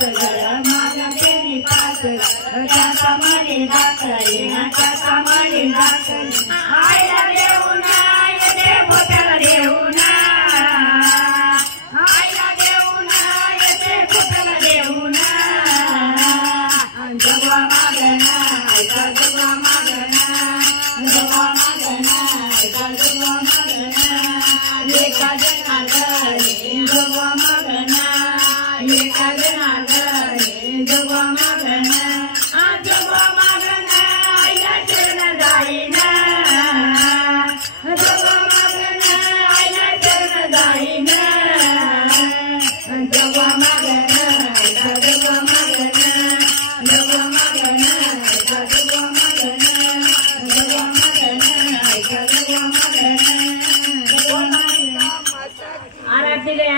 पाच घर माग केली पाच त्याचा मनी दाखली ना त्याचा मनी दाखली आईला देऊन येते भोत्याला देऊन आईला देऊन येते भोत्याला देऊन जगवा मागना ऐका जगवा मागना जगवा मागना ऐका जगवा मागना एका जनार्दनी जगवा मागना एका जनार्दनी जगवा मागना जगवा मागना आईला चरण जाईना जगवा मागना आईला चरण जाईना जगवा मागना ऐका जगवा मागना जगवा मागना ऐका जगवा मागना जगवा मागना ऐका जगवा मागना जगवा मागना आराध्य गया